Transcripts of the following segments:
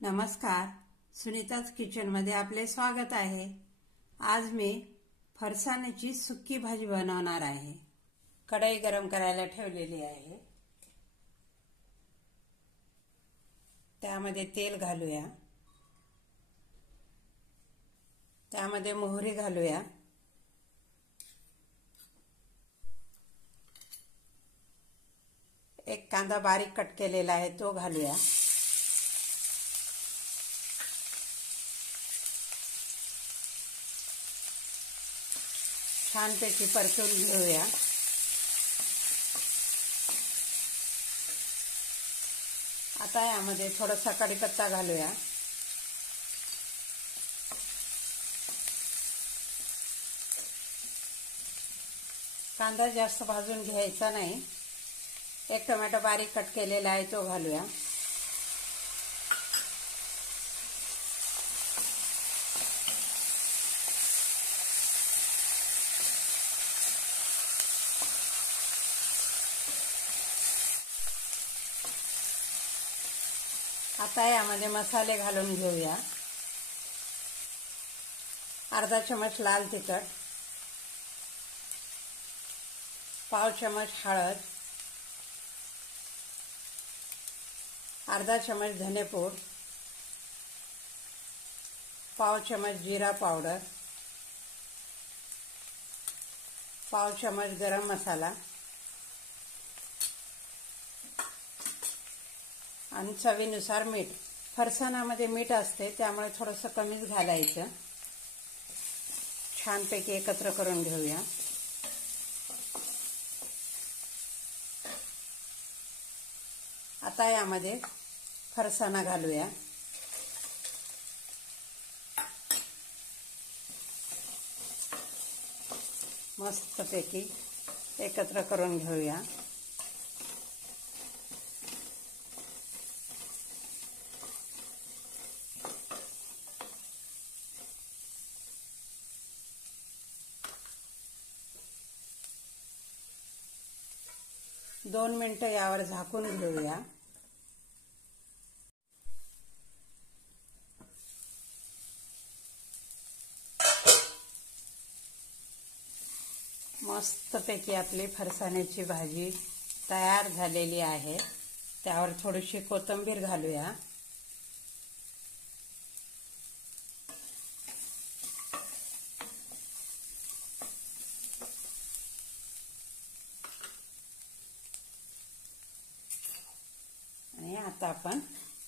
नमस्कार, सुनीताज किचनमध्ये आपले स्वागत आहे। आज मी फरसाण्याची सुक्की भाजी बनवणार आहे। कढई गरम करायला ठेवलेली आहे। त्यामध्ये तेल घालूया। त्यामध्ये मोहरी घालूया। एक कांदा बारीक कट केलेला आहे तो घालूया। छानपैकी परतून घेऊया। आता यामध्ये थोडासा कढीपत्ता घालूया। कांदा जास्त भाजून घ्यायचा नाही। एक टोमॅटो बारीक कट केलेला आहे तो घालूया। आता यामध्ये मसाले घालून घेऊया। अर्धा चमच लाल तिखट, पाव चमच हळद, अर्धा चमच धनेपूड, पाव चमच जीरा पावडर, पाव चमच गरम मसाला आणि चवीनुसार मीठ। फरसाणामध्ये मीठ असते त्यामुळे थोडंसं कमीच घालायचं। छानपैकी एकत्र करून घेऊया। आता यामध्ये फरसाणा घालूया। मस्तपैकी एकत्र करून घेऊया। दोन मिनिटं यावर झाकून घेऊया। मस्तपैकी आपली फरसाण्याची भाजी तयार झालेली आहे। त्यावर थोडीशी कोथिंबीर घालूया। आणि आता आपण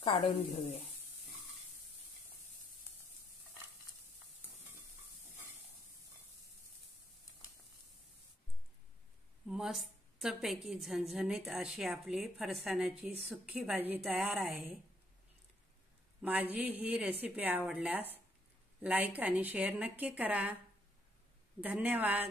काढून घेऊया। मस्तपैकी झणझणीत अशी आपली फरसाण्याची सुक्की भाजी तयार आहे। माझी ही रेसिपी आवडल्यास लाईक आणि शेअर नक्की करा। धन्यवाद।